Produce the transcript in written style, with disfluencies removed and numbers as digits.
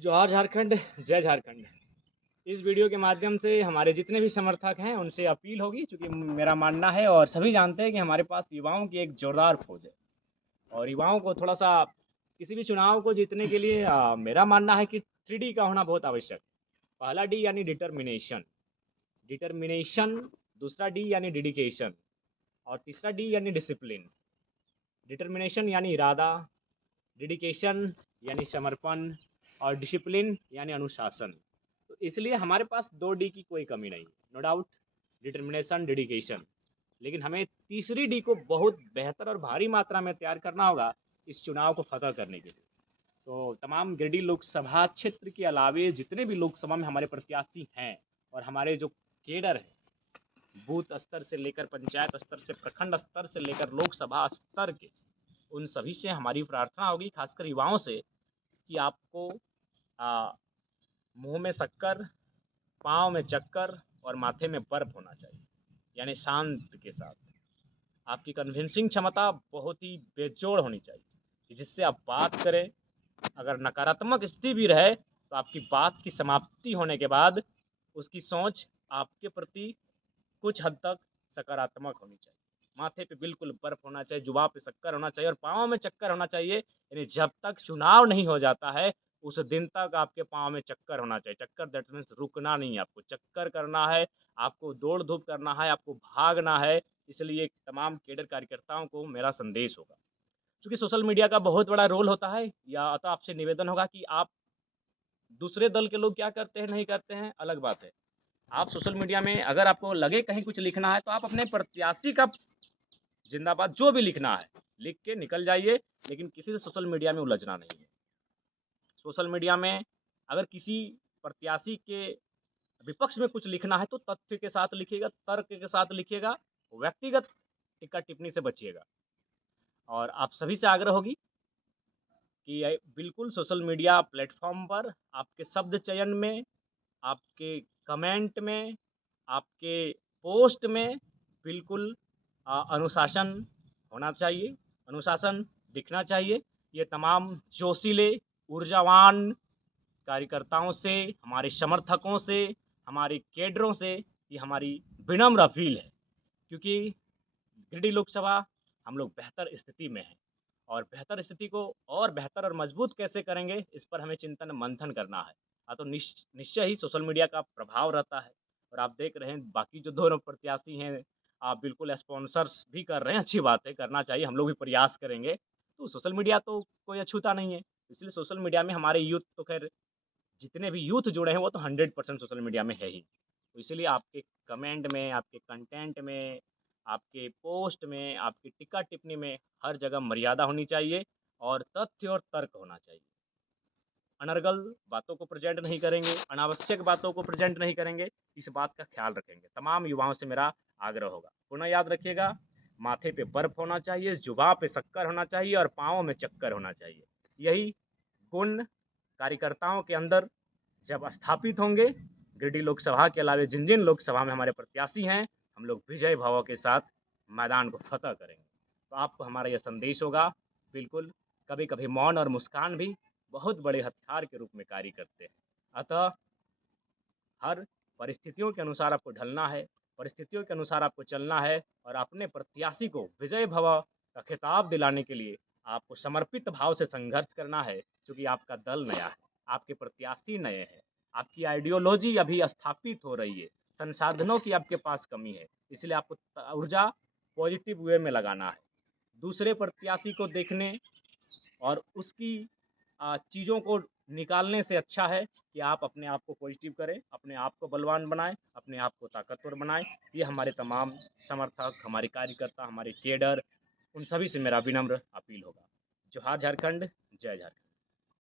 जोहार झारखंड, जय झारखंड। इस वीडियो के माध्यम से हमारे जितने भी समर्थक हैं उनसे अपील होगी, क्योंकि मेरा मानना है और सभी जानते हैं कि हमारे पास युवाओं की एक जोरदार फौज है। और युवाओं को थोड़ा-सा किसी भी चुनाव को जीतने के लिए मेरा मानना है कि 3D का होना बहुत आवश्यक है। पहला डी यानी डिटर्मिनेशन, डिटर्मिनेशन, दूसरा डी यानी डेडिकेशन और तीसरा डी यानी डिसिप्लिन। डिटर्मिनेशन यानी इरादा, डेडिकेशन यानी समर्पण और डिसिप्लिन यानी अनुशासन। तो इसलिए हमारे पास 2 डी की कोई कमी नहीं, नो डाउट, डिटर्मिनेशन, डेडिकेशन। लेकिन हमें तीसरी डी को बहुत बेहतर और भारी मात्रा में तैयार करना होगा इस चुनाव को फतह करने के लिए। तो तमाम गिरिडीह लोकसभा क्षेत्र के अलावे जितने भी लोकसभा में हमारे प्रत्याशी हैं और हमारे जो केडर है, बूथ स्तर से लेकर पंचायत स्तर से, प्रखंड स्तर से लेकर लोकसभा स्तर के, उन सभी से हमारी प्रार्थना होगी, खासकर युवाओं से, कि आपको मुंह में शक्कर, पाँव में चक्कर और माथे में बर्फ होना चाहिए, यानी शांत के साथ। आपकी कन्विंसिंग क्षमता बहुत ही बेजोड़ होनी चाहिए कि जिससे आप बात करें। अगर नकारात्मक स्थिति भी रहे तो आपकी बात की समाप्ति होने के बाद उसकी सोच आपके प्रति कुछ हद तक सकारात्मक होनी चाहिए। माथे पे बिल्कुल बर्फ होना चाहिए, जुबान पे शक्कर होना चाहिए और पाँव में चक्कर होना चाहिए। यानी जब तक चुनाव नहीं हो जाता है उस दिन तक आपके पाँव में चक्कर होना चाहिए। चक्कर दैट मीन्स रुकना नहीं है, आपको चक्कर करना है, आपको दौड़ धूप करना है, आपको भागना है। इसलिए तमाम केडर कार्यकर्ताओं को मेरा संदेश होगा, क्योंकि सोशल मीडिया का बहुत बड़ा रोल होता है। या तो आपसे निवेदन होगा कि आप दूसरे दल के लोग क्या करते हैं नहीं करते हैं अलग बात है। आप सोशल मीडिया में अगर आपको लगे कहीं कुछ लिखना है तो आप अपने प्रत्याशी का जिंदाबाद जो भी लिखना है लिख के निकल जाइए, लेकिन किसी से सोशल मीडिया में उलझना नहीं है। सोशल मीडिया में अगर किसी प्रत्याशी के विपक्ष में कुछ लिखना है तो तथ्य के साथ लिखिएगा, तर्क के साथ लिखिएगा, व्यक्तिगत टिक्का टिप्पणी से बचिएगा। और आप सभी से आग्रह होगी कि बिल्कुल सोशल मीडिया प्लेटफॉर्म पर आपके शब्द चयन में, आपके कमेंट में, आपके पोस्ट में बिल्कुल अनुशासन होना चाहिए, अनुशासन दिखना चाहिए। ये तमाम जोशीले, ऊर्जावान कार्यकर्ताओं से, हमारे समर्थकों से, हमारे कैडरों से ये हमारी विनम्र अपील है, क्योंकि गिरिडीह लोकसभा हम लोग बेहतर स्थिति में हैं और बेहतर स्थिति को और बेहतर और मजबूत कैसे करेंगे इस पर हमें चिंतन मंथन करना है। तो निश्चय ही सोशल मीडिया का प्रभाव रहता है। और आप देख रहे हैं बाकी जो दोनों प्रत्याशी हैं, आप बिल्कुल स्पॉन्सर्स भी कर रहे हैं, अच्छी बात है, करना चाहिए, हम लोग भी प्रयास करेंगे। तो सोशल मीडिया तो कोई अछूता नहीं है, इसलिए सोशल मीडिया में हमारे यूथ तो खैर जितने भी यूथ जुड़े हैं वो तो 100% सोशल मीडिया में है ही। तो इसीलिए आपके कमेंट में, आपके कंटेंट में, आपके पोस्ट में, आपकी टिक्का टिप्पणी में हर जगह मर्यादा होनी चाहिए और तथ्य और तर्क होना चाहिए। अनर्गल बातों को प्रेजेंट नहीं करेंगे, अनावश्यक बातों को प्रेजेंट नहीं करेंगे, इस बात का ख्याल रखेंगे। तमाम युवाओं से मेरा आग्रह होगा, पुनः याद रखिएगा, माथे पे बर्फ होना चाहिए, जुबान पे शक्कर होना चाहिए और पाँव में चक्कर होना चाहिए। यही गुण कार्यकर्ताओं के अंदर जब स्थापित होंगे, गिरिडीह लोकसभा के अलावे जिन जिन लोकसभा में हमारे प्रत्याशी हैं, हम लोग विजय भाव के साथ मैदान को फतह करेंगे। तो आपको हमारा यह संदेश होगा, बिल्कुल, कभी कभी मौन और मुस्कान भी बहुत बड़े हथियार के रूप में कार्य करते हैं। अतः हर परिस्थितियों के अनुसार आपको ढलना है, परिस्थितियों के अनुसार आपको चलना है और अपने प्रत्याशी को विजय भव का खिताब दिलाने के लिए आपको समर्पित भाव से संघर्ष करना है, क्योंकि आपका दल नया है, आपके प्रत्याशी नए हैं, आपकी आइडियोलॉजी अभी स्थापित हो रही है, संसाधनों की आपके पास कमी है, इसलिए आपको ऊर्जा पॉजिटिव वे में लगाना है। दूसरे प्रत्याशी को देखने और उसकी चीज़ों को निकालने से अच्छा है कि आप अपने आप को पॉजिटिव करें, अपने आप को बलवान बनाएं, अपने आप को ताकतवर बनाएं। ये हमारे तमाम समर्थक, हमारे कार्यकर्ता, हमारे केडर, उन सभी से मेरा विनम्र अपील होगा। जोहार झारखंड, जय झारखंड।